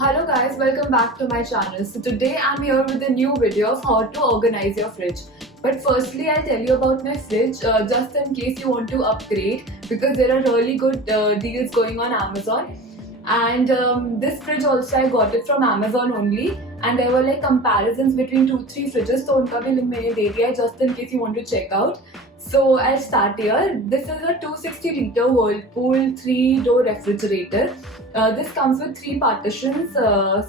Hello guys, welcome back to my channel. So today I'm here with a new video of how to organize your fridge. But firstly I'll tell you about my fridge just in case you want to upgrade, because there are really good deals going on Amazon. And this fridge also I got it from Amazon only, and there were like comparisons between 2-3 fridges, so उनका भी link मैंने दे दिया है just in case you want to check out. So I'll start here. This is a 260 liter Whirlpool 3-door refrigerator. This comes with 3 partitions.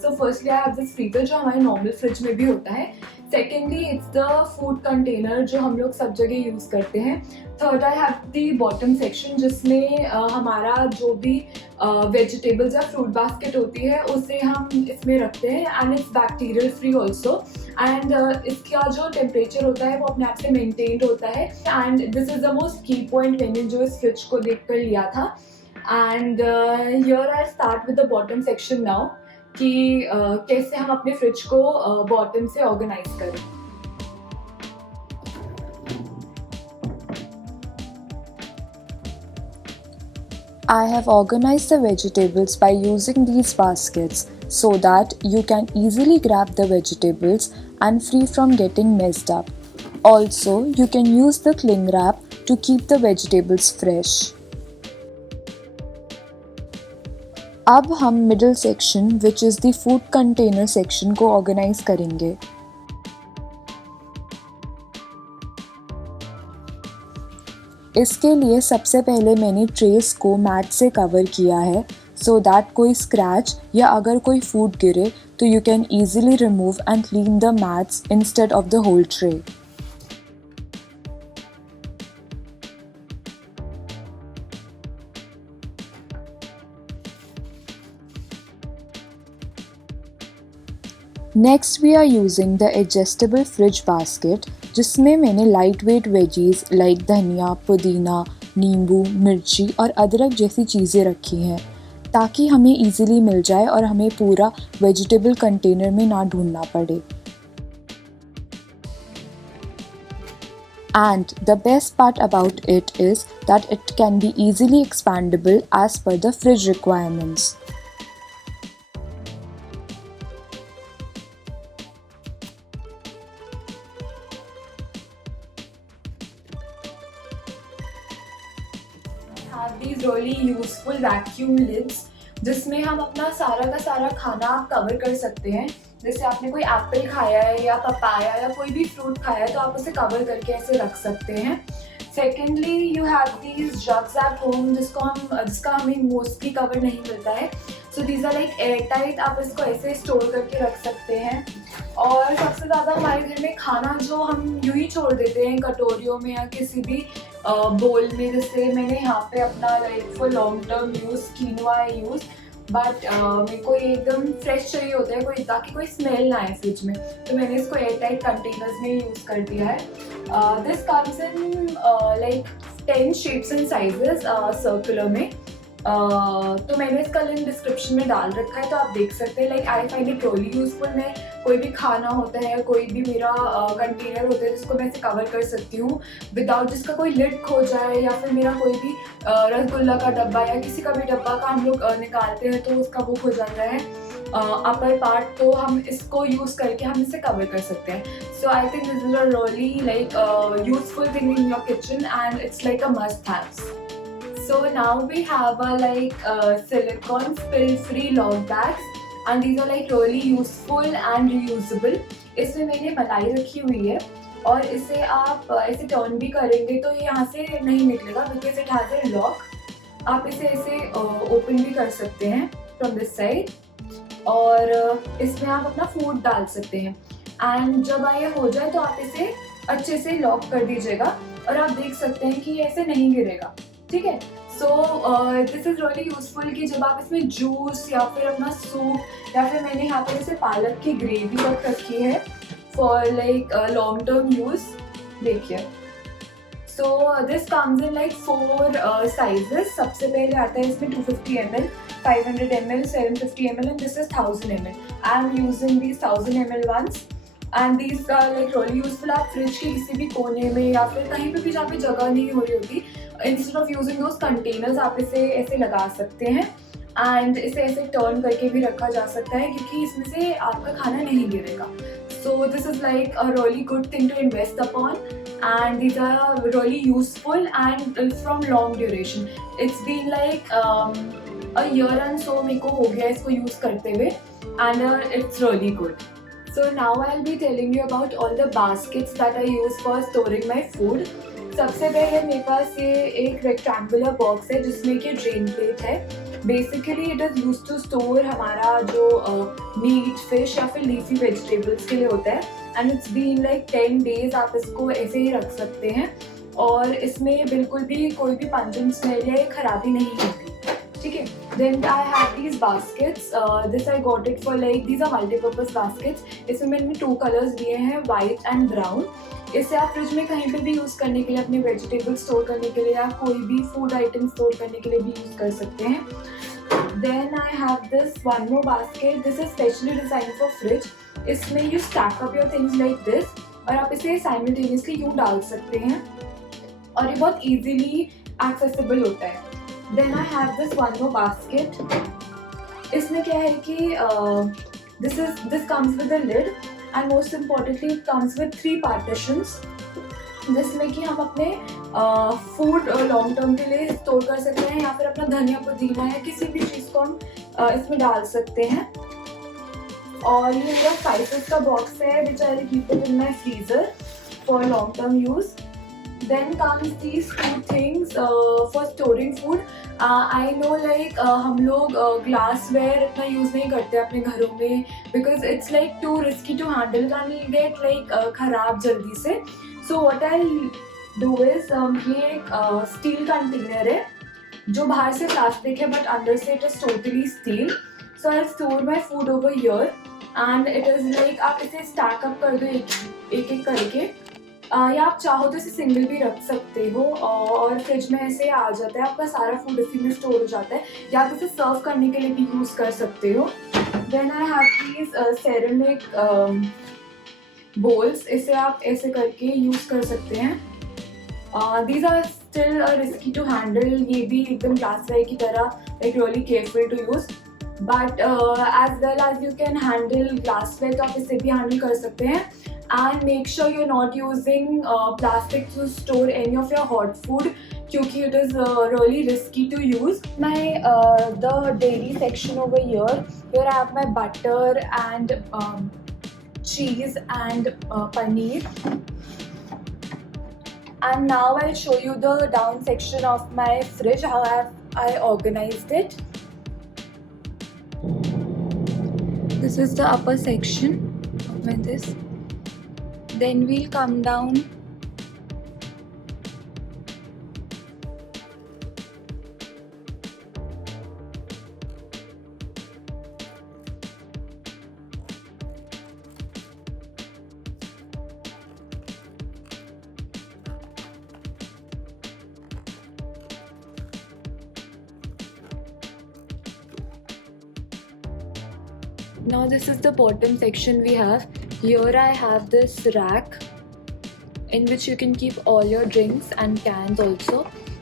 So firstly I have this freezer जो हमारे normal fridge में भी होता है. Secondly it's the food container जो हम लोग सब जगह use करते हैं. Third I have the bottom section जिसमें हमारा जो भी वेजिटेबल्स या फ्रूट बास्केट होती है उसे हम इसमें रखते हैं. And it's bacterial free also. And इसका जो टेम्परेचर होता है वो अपने आप से मेंटेन्ड होता है. And this is the most की पॉइंट मैंने जो इस फ्रिज को देख कर लिया था. And here I start with the bottom section now कि कैसे हम अपने फ्रिज को बॉटम से ऑर्गेनाइज करें. I have organized the vegetables by using these baskets so that you can easily grab the vegetables and free from getting messed up. Also, you can use the cling wrap to keep the vegetables fresh. अब हम middle section which is the food container section को organize करेंगे. इसके लिए सबसे पहले मैंने ट्रेस को मैट से कवर किया है सो दैट कोई स्क्रैच या अगर कोई फूड गिरे तो you can easily remove and clean the mats instead of the whole tray. Next we are using the adjustable fridge basket जिसमें मैंने लाइट वेट वेजीज लाइक धनिया, पुदीना, नींबू, मिर्ची और अदरक जैसी चीज़ें रखी हैं ताकि हमें इजीली मिल जाए और हमें पूरा वेजिटेबल कंटेनर में ना ढूंढना पड़े. And the best part about it is that it can be easily expandable as per the fridge requirements. have these really useful vacuum lids जिसमें हम अपना सारा का सारा खाना कवर कर सकते हैं. जैसे आपने कोई एप्पल खाया है या पपाया या कोई भी फ्रूट खाया है तो आप उसे कवर करके ऐसे रख सकते हैं. Secondly you have these jugs at home जिसका हमें मोस्टली कवर नहीं मिलता है. So these are like airtight. आप इसको ऐसे स्टोर करके रख सकते हैं. और सबसे ज़्यादा हमारे घर में खाना जो हम यूँ ही छोड़ देते हैं कटोरियों में या किसी भी बोल में, जैसे मैंने यहाँ पे अपना like for long term use quinoa है यूज़, बट मेरे को ये एकदम फ्रेश चाहिए होता है कोई ताकि कोई स्मेल ना आए फ्रिज में, तो मैंने इसको एयर टाइट कंटेनर्स में यूज़ कर दिया है. This comes in like 10 shapes and sizes circular में. तो मैंने इसका लिंक डिस्क्रिप्शन में डाल रखा है तो आप देख सकते हैं. Like I find it really useful. मैं कोई भी खाना होता है, कोई भी मेरा कंटेनर होता है जिसको मैं इसे कवर कर सकती हूँ विदाउट जिसका कोई लिड खो जाए, या फिर मेरा कोई भी रसगुल्ला का डब्बा या किसी का भी डब्बा का हम लोग निकालते हैं तो उसका वो हो जाता है अपर पार्ट, तो हम इसको यूज़ करके हम इसे कवर कर सकते हैं. So I think this is a really like useful thing in your kitchen and it's like a must have. So now we have a like silicone spill free log bags and these are like really useful and reusable. इसमें मैंने मलाई रखी हुई है और इसे आप ऐसे टर्न भी करेंगे तो ये यहाँ से नहीं निकलेगा because it has a lock. आप इसे ऐसे ओपन भी कर सकते हैं फ्रॉम दिस साइड और इसमें आप अपना फूड डाल सकते हैं. एंड जब ये हो जाए तो आप इसे अच्छे से लॉक कर दीजिएगा और आप देख सकते हैं कि ये ऐसे नहीं गिरेगा. ठीक है. So this is really useful कि जब आप इसमें जूस या फिर अपना सूप या फिर मैंने यहाँ पर जैसे पालक की ग्रेवी रख रखी है for like long term use. देखिए. So this comes in like 4 sizes. सबसे पहले आता है इसमें 250 ml, 500 ml, 750 ml and this is 1000 ml. I am using these 1000 ml ones. And these are like really useful. आप फ्रिज के किसी भी कोने में या फिर कहीं पे भी जहाँ पे जगह नहीं हो रही होती, instead of using those containers आप इसे ऐसे लगा सकते हैं एंड इसे ऐसे टर्न करके भी रखा जा सकता है क्योंकि इसमें से आपका खाना नहीं गिरेगा. So this is like a really good thing to invest upon, and these are really useful and from long duration. It's been like a year and so मेरे को हो गया इसको use करते हुए, and it's really good. So now I'll be telling you about all the baskets that I use for storing my food. सबसे पहले मेरे पास ये एक रेक्टेंगुलर बॉक्स है जिसमें कि ड्रेन प्लेट है. Basically it is use to store हमारा जो मीट, फिश या फिर लीफी वेजिटेबल्स के लिए होता है. And it's been like 10 days आप इसको ऐसे ही रख सकते हैं और इसमें बिल्कुल भी कोई भी पंजेंट स्मेल या खराबी नहीं होती. ठीक है. Then I have these baskets. This I got it for like these are multipurpose baskets. इसमें मैंने 2 कलर्स दिए हैं, वाइट एंड ब्राउन. इसे आप फ्रिज में कहीं पे भी यूज़ करने के लिए, अपने वेजिटेबल स्टोर करने के लिए या कोई भी फूड आइटम स्टोर करने के लिए भी यूज़ कर सकते हैं. Then I have this one more basket. This is specially design for fridge. इसमें you stack up your things like this और आप इसे साइमल्टेनियसली यूँ डाल सकते हैं और ये बहुत ईजीली एक्सेसिबल होता है. Then I have this one more basket. इसमें क्या है कि this comes with a lid and most importantly it comes with 3 partitions जिसमें कि हम अपने फूड लॉन्ग टर्म के लिए स्टोर कर सकते हैं या फिर अपना धनिया, पुदीना या किसी भी चीज़ को हम इसमें डाल सकते हैं. और ये मेरा स्पाइसेस का बॉक्स है which I keep it in my freezer for long term use. Then comes these 2 things for storing food. I know like हम लोग glassware इतना यूज़ नहीं करते अपने घरों में because it's like too risky to handle and will get like ख़राब जल्दी से. So what I'll do is ये एक स्टील कंटेनर है जो बाहर से प्लास्टिक है but अंदर से it is totally steel. So I'll store my food over here and it is like आप इसे stack up कर दो एक करके. या आप चाहो तो इसे सिंगल भी रख सकते हो और फ्रिज में ऐसे आ जाता है, आपका सारा फूड इसी में स्टोर हो जाता है. या आप इसे सर्व करने के लिए भी यूज़ कर सकते हो. Then I have these ceramic bowls. इसे आप ऐसे करके यूज़ कर सकते हैं. These are still risky to handle. ये भी एकदम ग्लासवेयर की तरह like really careful to use but as well as you can handle glassware तो आप इसे भी हैंडल कर सकते हैं. And make sure you're not using plastic to store any of your hot food क्योंकि it is really risky to use. The dairy section over here I have my butter and cheese and paneer. And now I'll show you the down section of my fridge, how I organized it. This is the upper section with this. Then we'll come down. Now this is the bottom section we have. Here I have this rack in which you can keep all your drinks and cans also.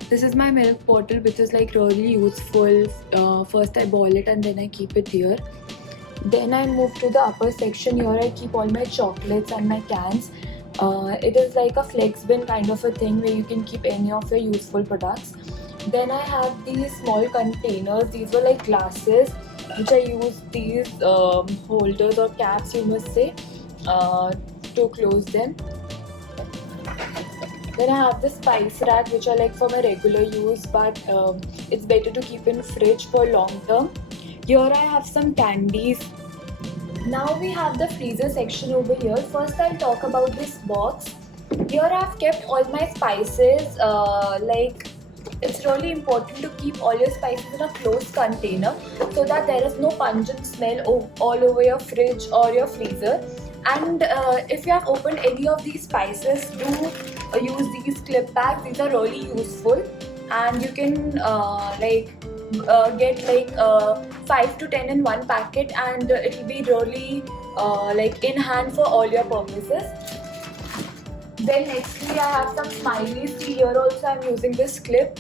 This is my milk bottle which is like really useful. First I boil it and then I keep it here. Then I move to the upper section. Here I keep all my chocolates and my cans. It is like a flex bin kind of a thing where you can keep any of your useful products. Then I have these small containers. These were like glasses which I use these holders or caps you must say to close them. Then I have the spice rack which are like for my regular use but it's better to keep in fridge for long term. Here I have some candies. Now we have the freezer section over here. First I'll talk about this box. Here I have kept all my spices. It's really important to keep all your spices in a closed container so that there is no pungent smell all over your fridge or your freezer. And if you have opened any of these spices, do use these clip bags. These are really useful and you can get like 5 to 10 in one packet and it will be really in hand for all your purposes. Then nextly I have some smileys. See, here also I am using this clip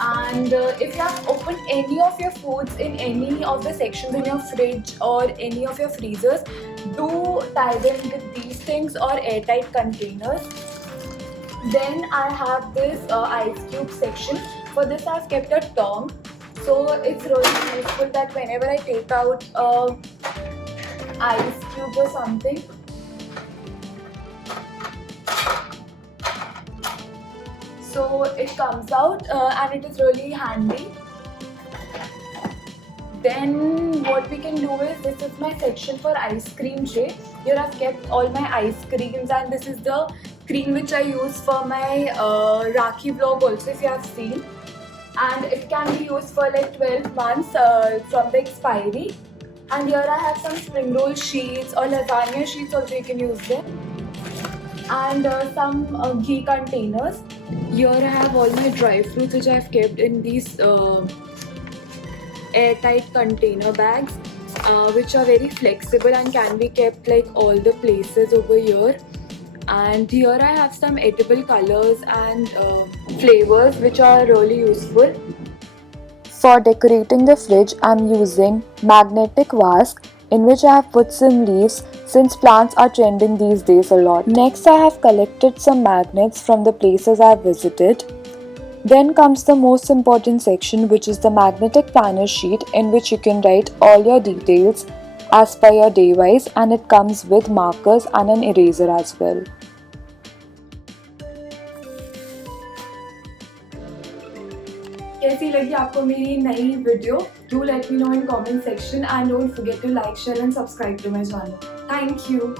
And if you have opened any of your foods in any of the sections in your fridge or any of your freezers, do tie them with these things or airtight containers. Then I have this ice cube section. For this I've kept a tong. So it's really useful that whenever I take out ice cube or something, so it comes out and it is really handy. Then what we can do is, this is my section for ice cream tray. Here I've kept all my ice creams, and this is the cream which I use for my Rakhi vlog also, if you have seen. And it can be used for like 12 months from the expiry. And here I have some spring roll sheets or lasagna sheets also, you can use them. And some ghee containers. Here I have all my dry fruits which I have kept in these airtight container bags, which are very flexible and can be kept like all the places over here. And here I have some edible colors and flavors which are really useful. For decorating the fridge, I'm using magnetic vase in which I have put some leaves since plants are trending these days a lot. Next, I have collected some magnets from the places I have visited. Then comes the most important section, which is the magnetic planner sheet in which you can write all your details as per your day wise, and it comes with markers and an eraser as well. कैसी लगी आपको मेरी नई video? Do let me know in comment section and don't forget to like, share and subscribe to my channel. Thank you.